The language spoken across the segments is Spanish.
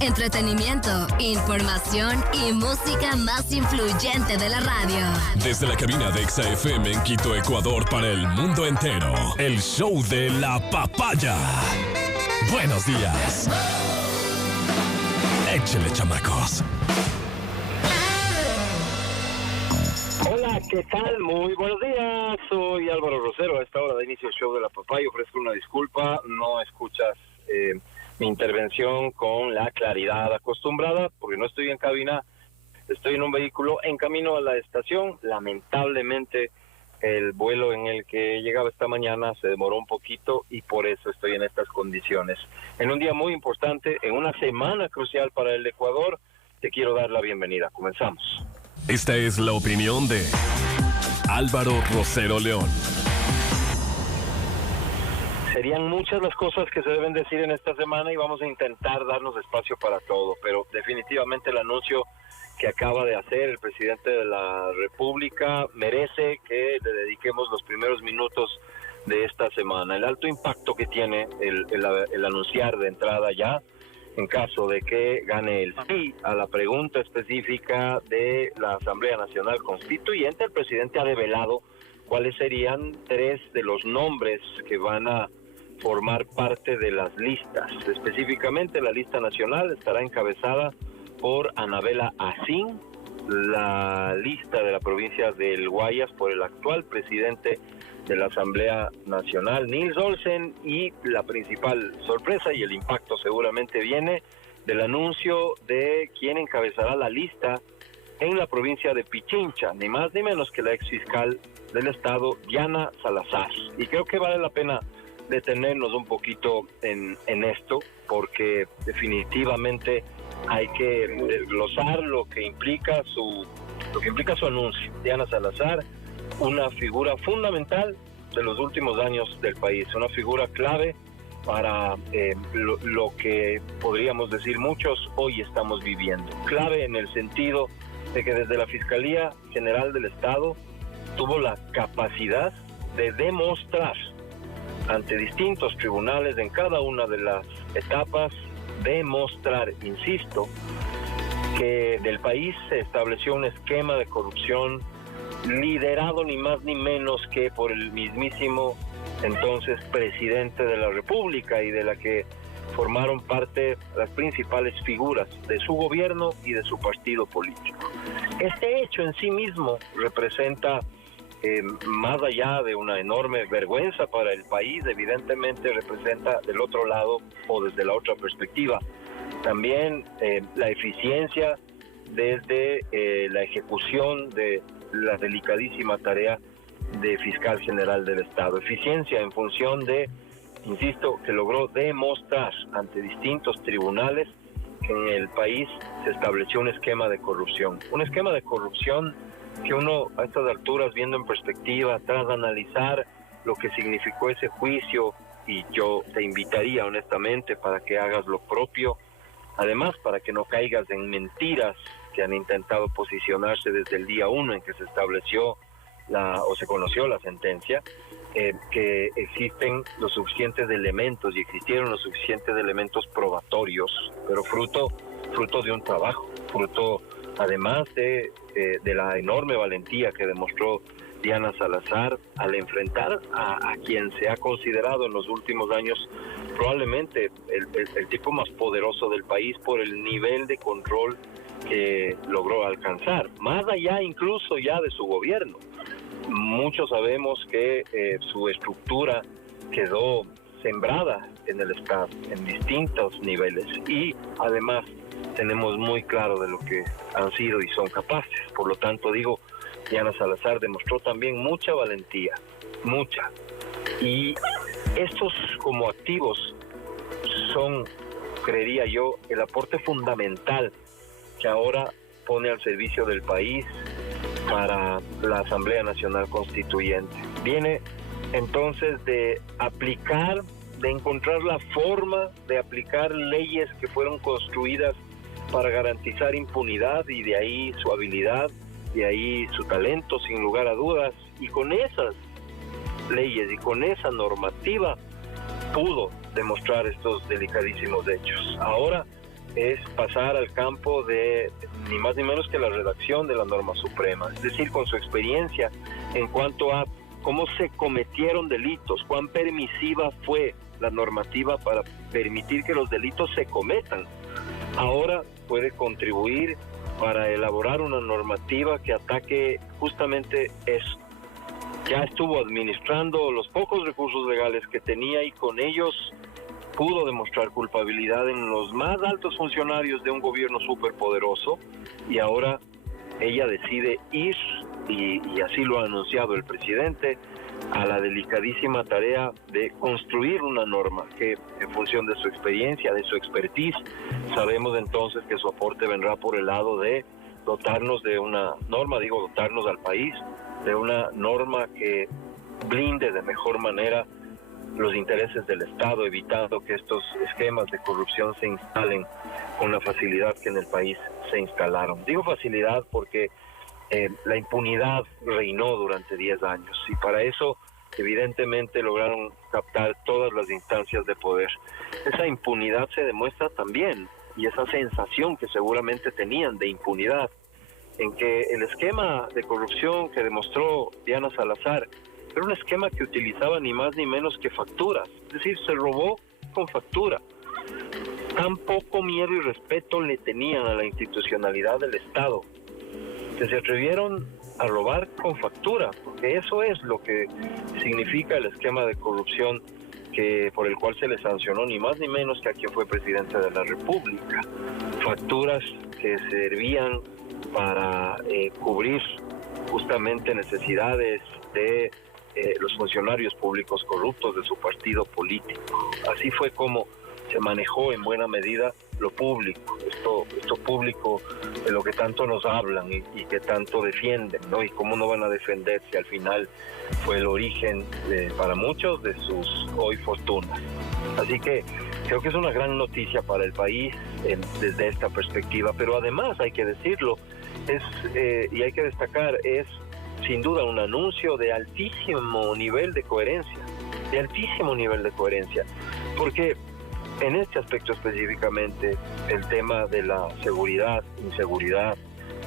entretenimiento, información y música más influyente de la radio. Desde la cabina de Exa FM en Quito, Ecuador, para el mundo entero. El show de la papaya. Buenos días. Échale, chamacos. Hola, ¿qué tal? Muy buenos días. Soy Álvaro Rosero. A esta hora de inicio del show de la papaya ofrezco una disculpa. No escuchas mi intervención con la claridad acostumbrada porque no estoy en cabina. Estoy en un vehículo en camino a la estación. Lamentablemente, el vuelo en el que llegaba esta mañana se demoró un poquito y por eso estoy en estas condiciones. En un día muy importante, en una semana crucial para el Ecuador, te quiero dar la bienvenida. Comenzamos. Esta es la opinión de Álvaro Rosero León. Serían muchas las cosas que se deben decir en esta semana y vamos a intentar darnos espacio para todo, pero definitivamente el anuncio que acaba de hacer el presidente de la República merece que le dediquemos los primeros minutos de esta semana. El alto impacto que tiene el anunciar de entrada ya, en caso de que gane el sí a la pregunta específica de la Asamblea Nacional Constituyente, el presidente ha develado cuáles serían 3 de los nombres que van a formar parte de las listas. Específicamente, la lista nacional estará encabezada por Anabela Asín, la lista de la provincia del Guayas por el actual presidente de la Asamblea Nacional, Nils Olsen, y la principal sorpresa y el impacto seguramente viene del anuncio de quién encabezará la lista en la provincia de Pichincha, ni más ni menos que la exfiscal del estado, Diana Salazar. Y creo que vale la pena detenernos un poquito en esto, porque definitivamente hay que desglosar lo que implica su anuncio. Diana Salazar, una figura fundamental de los últimos años del país, una figura clave para lo que podríamos decir muchos hoy estamos viviendo. Clave en el sentido de que desde la Fiscalía General del Estado tuvo la capacidad de demostrar ante distintos tribunales en cada una de las etapas, demostrar, insisto, que del país se estableció un esquema de corrupción liderado ni más ni menos que por el mismísimo entonces presidente de la República y de la que formaron parte las principales figuras de su gobierno y de su partido político. Este hecho en sí mismo representa, más allá de una enorme vergüenza para el país, evidentemente representa del otro lado o desde la otra perspectiva también la eficiencia desde la ejecución de la delicadísima tarea de fiscal general del Estado. Eficiencia en función de, insisto, que logró demostrar ante distintos tribunales que en el país se estableció un esquema de corrupción. Un esquema de corrupción que uno a estas alturas, viendo en perspectiva, tras analizar lo que significó ese juicio, y yo te invitaría honestamente para que hagas lo propio, además para que no caigas en mentiras que han intentado posicionarse desde el día 1 en que se estableció o se conoció la sentencia, que existen los suficientes elementos y existieron los suficientes elementos probatorios, pero fruto de un trabajo, fruto además de la enorme valentía que demostró Diana Salazar al enfrentar a quien se ha considerado en los últimos años probablemente el tipo más poderoso del país por el nivel de control que logró alcanzar, más allá incluso ya de su gobierno. Muchos sabemos que su estructura quedó sembrada en el Estado, en distintos niveles, y además tenemos muy claro de lo que han sido y son capaces. Por lo tanto, digo, Diana Salazar demostró también mucha valentía, mucha. Y estos como activos son, creería yo, el aporte fundamental que ahora pone al servicio del país para la Asamblea Nacional Constituyente. Viene entonces de aplicar, de encontrar la forma de aplicar leyes que fueron construidas para garantizar impunidad, y de ahí su habilidad, de ahí su talento, sin lugar a dudas, y con esas leyes y con esa normativa pudo demostrar estos delicadísimos hechos. Ahora es pasar al campo de ni más ni menos que la redacción de la norma suprema, es decir, con su experiencia en cuanto a cómo se cometieron delitos, cuán permisiva fue la normativa para permitir que los delitos se cometan. Ahora puede contribuir para elaborar una normativa que ataque justamente eso. Ya estuvo administrando los pocos recursos legales que tenía y con ellos pudo demostrar culpabilidad en los más altos funcionarios de un gobierno superpoderoso, y ahora ella decide ir, y así lo ha anunciado el presidente, a la delicadísima tarea de construir una norma que, en función de su experiencia, de su expertise, sabemos entonces que su aporte vendrá por el lado de dotarnos de una norma, dotarnos al país de una norma que blinde de mejor manera los intereses del Estado, evitando que estos esquemas de corrupción se instalen con la facilidad que en el país se instalaron. Digo facilidad porque la impunidad reinó durante 10 años y para eso evidentemente lograron captar todas las instancias de poder. Esa impunidad se demuestra también, y esa sensación que seguramente tenían de impunidad, en que el esquema de corrupción que demostró Diana Salazar era un esquema que utilizaba ni más ni menos que facturas, es decir, se robó con factura. Tan poco miedo y respeto le tenían a la institucionalidad del Estado, que se atrevieron a robar con factura, porque eso es lo que significa el esquema de corrupción por el cual se le sancionó ni más ni menos que a quien fue presidente de la República. Facturas que servían para cubrir justamente necesidades de los funcionarios públicos corruptos de su partido político. Así fue como se manejó en buena medida lo público, esto público de lo que tanto nos hablan y que tanto defienden, ¿no? Y cómo no van a defender si al final fue el origen para muchos de sus hoy fortunas. Así que creo que es una gran noticia para el país desde esta perspectiva, pero además hay que decirlo, y hay que destacar, es sin duda un anuncio de altísimo nivel de coherencia, porque en este aspecto específicamente, el tema de la seguridad, inseguridad,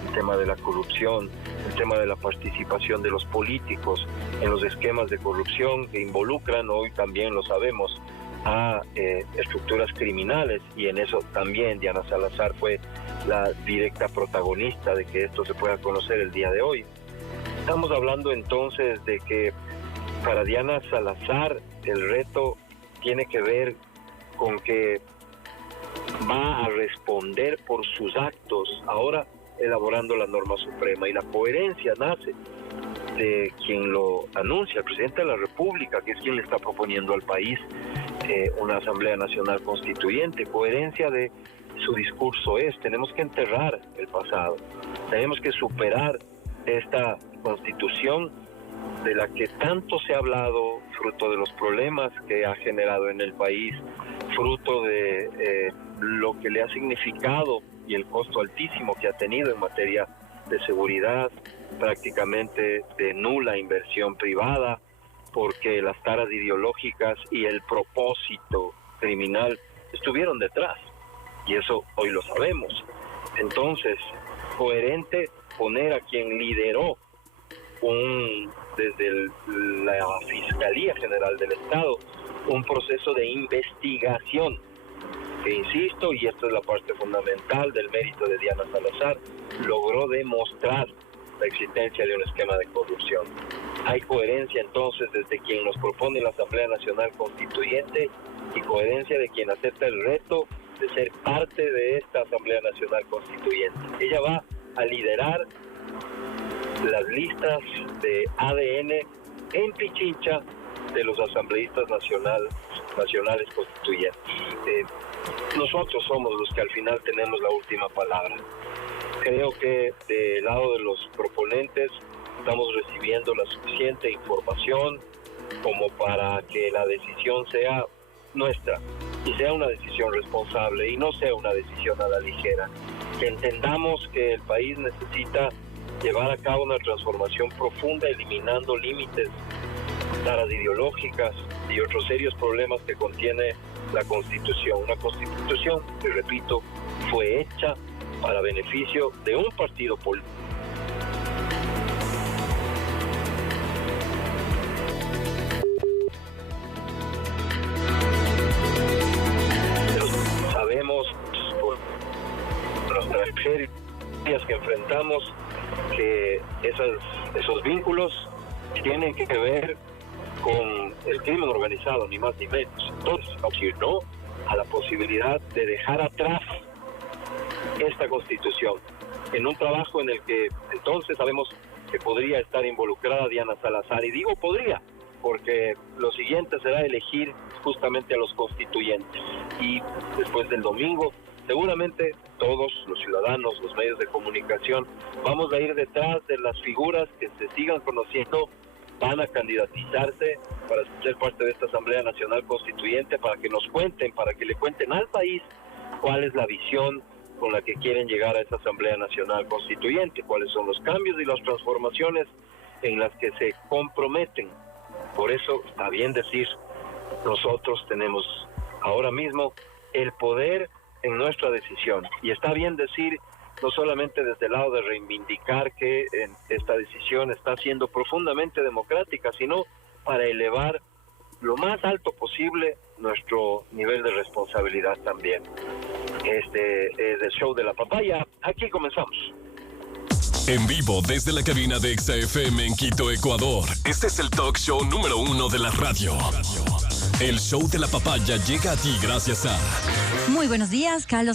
el tema de la corrupción, el tema de la participación de los políticos en los esquemas de corrupción que involucran, hoy también lo sabemos, a estructuras criminales, y en eso también Diana Salazar fue la directa protagonista de que esto se pueda conocer el día de hoy. Estamos hablando entonces de que para Diana Salazar el reto tiene que ver con que va a responder por sus actos, ahora elaborando la norma suprema, y la coherencia nace de quien lo anuncia, el presidente de la República, que es quien le está proponiendo al país una Asamblea Nacional Constituyente. Coherencia de su discurso tenemos que enterrar el pasado, tenemos que superar esta Constitución de la que tanto se ha hablado, fruto de los problemas que ha generado en el país, fruto de lo que le ha significado y el costo altísimo que ha tenido en materia de seguridad, prácticamente de nula inversión privada, porque las taras ideológicas y el propósito criminal estuvieron detrás, y eso hoy lo sabemos. Entonces, coherente poner a quien lideró desde la Fiscalía General del Estado un proceso de investigación que, insisto, y esta es la parte fundamental del mérito de Diana Salazar, logró demostrar la existencia de un esquema de corrupción. Hay coherencia entonces desde quien nos propone la Asamblea Nacional Constituyente y coherencia de quien acepta el reto de ser parte de esta Asamblea Nacional Constituyente. Ella va a liderar las listas de ADN en Pichincha de los asambleístas nacionales constituyentes. Nosotros somos los que al final tenemos la última palabra. Creo que del lado de los proponentes estamos recibiendo la suficiente información como para que la decisión sea nuestra y sea una decisión responsable y no sea una decisión a la ligera. Que entendamos que el país necesita llevar a cabo una transformación profunda, eliminando límites, taras ideológicas y otros serios problemas que contiene la Constitución. Una Constitución que, repito, hecha para beneficio de un partido político. Sabemos por las tragedias que enfrentamos que esos vínculos tienen que ver con el crimen organizado, ni más ni menos. Entonces, no a la posibilidad de dejar atrás esta Constitución, en un trabajo en el que entonces sabemos que podría estar involucrada Diana Salazar, y digo podría, porque lo siguiente será elegir justamente a los constituyentes, y después del domingo seguramente todos los ciudadanos, los medios de comunicación, vamos a ir detrás de las figuras que se sigan conociendo, van a candidatizarse para ser parte de esta Asamblea Nacional Constituyente, para que nos cuenten, para que le cuenten al país cuál es la visión con la que quieren llegar a esa Asamblea Nacional Constituyente, cuáles son los cambios y las transformaciones en las que se comprometen. Por eso está bien decir, nosotros tenemos ahora mismo el poder en nuestra decisión, y está bien decir, no solamente desde el lado de reivindicar que esta decisión está siendo profundamente democrática, sino para elevar lo más alto posible nuestro nivel de responsabilidad también. Este es el show de la papaya. Aquí comenzamos. En vivo desde la cabina de Exa FM en Quito, Ecuador. Este es el talk show número 1 de la radio. El show de la papaya llega a ti gracias a... Muy buenos días, Carlos